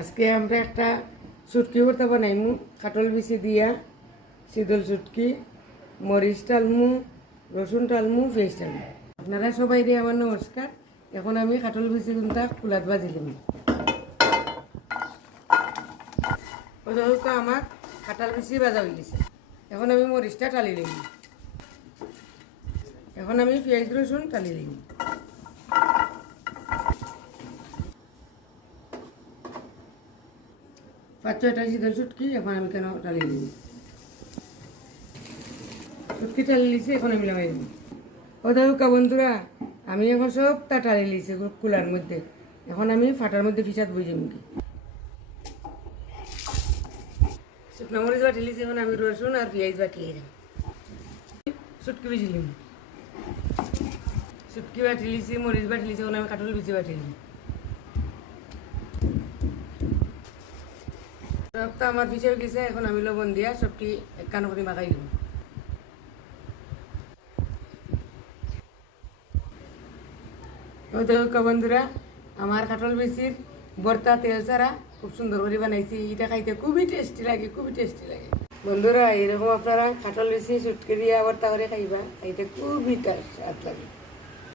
আজকে আমরা একটা শুটকি ভর্তা বানাইমু কাটল বিচি দিয়া শীতল শুটকি মরিচ টালমু রসুন টালমু পেঁয়াজ টালমু। আপনারা সবাই রে আমার নমস্কার। এখন আমি কাটল বিচি গুনটা কুলাত বাজিলাম। আমার কাঁঠাল বিচি বাজা হয়ে গেছে। এখন আমি মরিচটা টালি দিই। এখন আমি পেঁয়াজ রসুন টালি দিই। পাঁচ ছয়টা শীতল শুটকি এখন আমি কেন টালি দিই। শুটকি টালি লিছি এখন আমি লাগাই দিই। ওকা বন্ধুরা, আমি এখন সব তা টালি লিছি কুলার মধ্যে। এখন আমি ফাটার মধ্যে ফিসাত বুঝি মুখি শুকনো মরিচ বাটি লিছি। এখন আমি রসুন আর পেঁয়াজ বাটি শুটকি ভিজিলাম। শুটকি বাটি লিছি, মরিচ বাটি লিছি। এখন আমি কাঁঠাল বিচি বাটি লিছি। সবটা আমার পিছিয়ে গেছে। এখন আমি লবণ দিয়া সবটি এক কানো করে মাখাই দিব। বন্ধুরা, আমার কাঁঠাল বিচির ভর্তা তেল ছাড়া খুব সুন্দর করে বানাইছি। এটা খাইতে খুবই টেস্টি লাগে, খুবই টেস্টি লাগে। বন্ধুরা, এরকম আপনারা কাঁঠাল বিচি শুটকি দিয়া ভর্তা করে খাইবা, খাইতে খুবই স্বাদ লাগে।